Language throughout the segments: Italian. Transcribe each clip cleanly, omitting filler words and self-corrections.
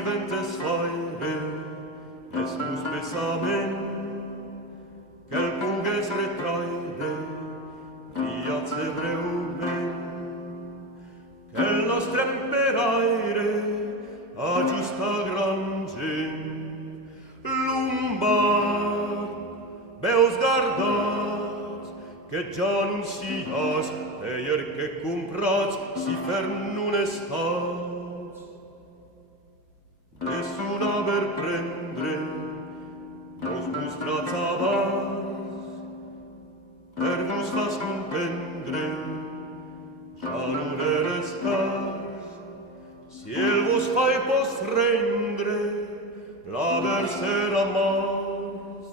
silventes faire, es mus besamen, quel puges retraire, via cebreumen, quel nostrem peraire, a giusta grangin, lumbar, beus gardats, che già non sias, eier che comprats, si fernun estats. Nessun haver prendre, nos mostrats avars, per vos fas comprendre, ja non eres cas, si el vos fai pos rendre, l'aver sera mas,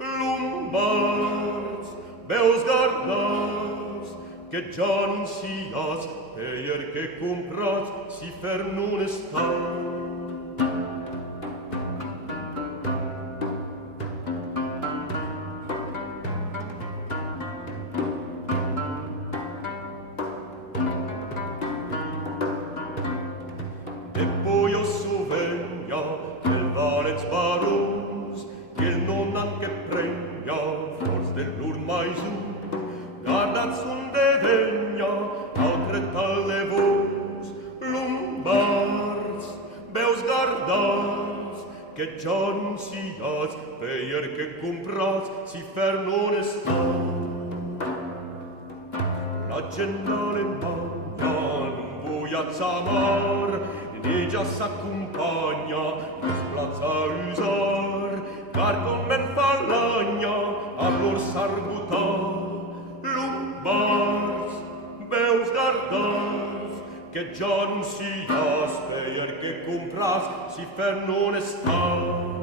lumbards, beus gardats, che già non sias, eier che comprats, si fernun estats. E poi o sovegna, quel valets barons, che non anche pregna, fors del lur mai su, guardats un devegna, altrettalle vos, lumbards, beus gardats, che già non sias, peier che comprats, si fernon estat. La gennale magna, non voiatz amar, ne già s'accompagna, desplaza usar, car con men fa l'agna, a lor s'arbuta, lumbards, beus gardats, che già non sias, peier che compras, si fernon estat.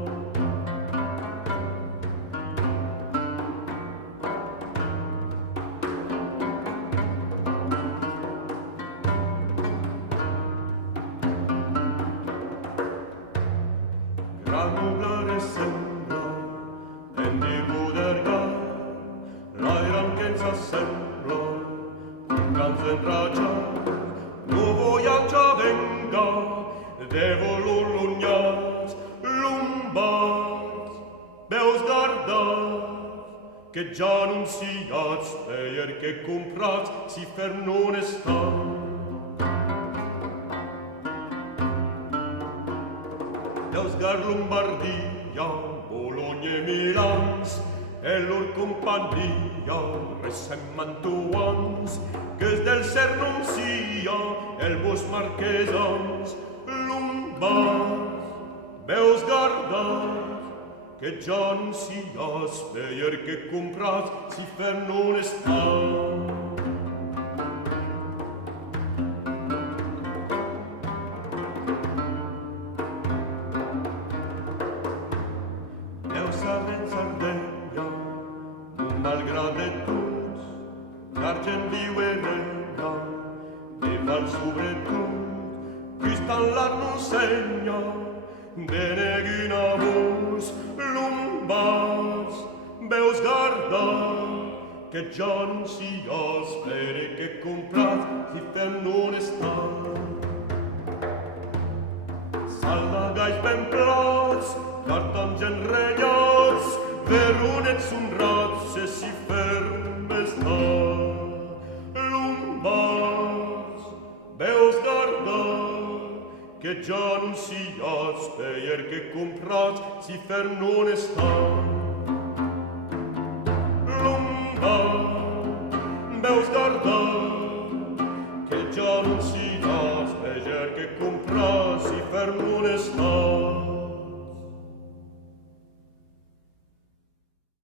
Granublare sembra, endivo d'ergar, l'airan che s'assembla, un canzo entragiar, no voyaggia venga, devo l'ullugnats, lumbards, beus gardats, che già non siats, eier che comprats, si fernon estat. Deusgar Lombardia, Bologna e Milans, e lor compagnia, Ressem Mantuans, che del ser non sia, el vos marchesans, lumbards, beus gardats, che già non sias, peier che comprats, si fernon estat. Savent Sardegna, un malgrade tuts, l'argent viu e regna, e val sobretut, cristallar non segna, de neguina vos, lumbards, beus gardats, che già non sias, pere che comprats, si fernon estat. Salvagais ben plats, cartangen reiats, verunets un rats, e si ferm estat. Lumbards, beus gardats, che già non sias, peier che comprats, si fernon estat. Lumbards, beus gardats, che già non sias, peier che comprats, si fernon estat.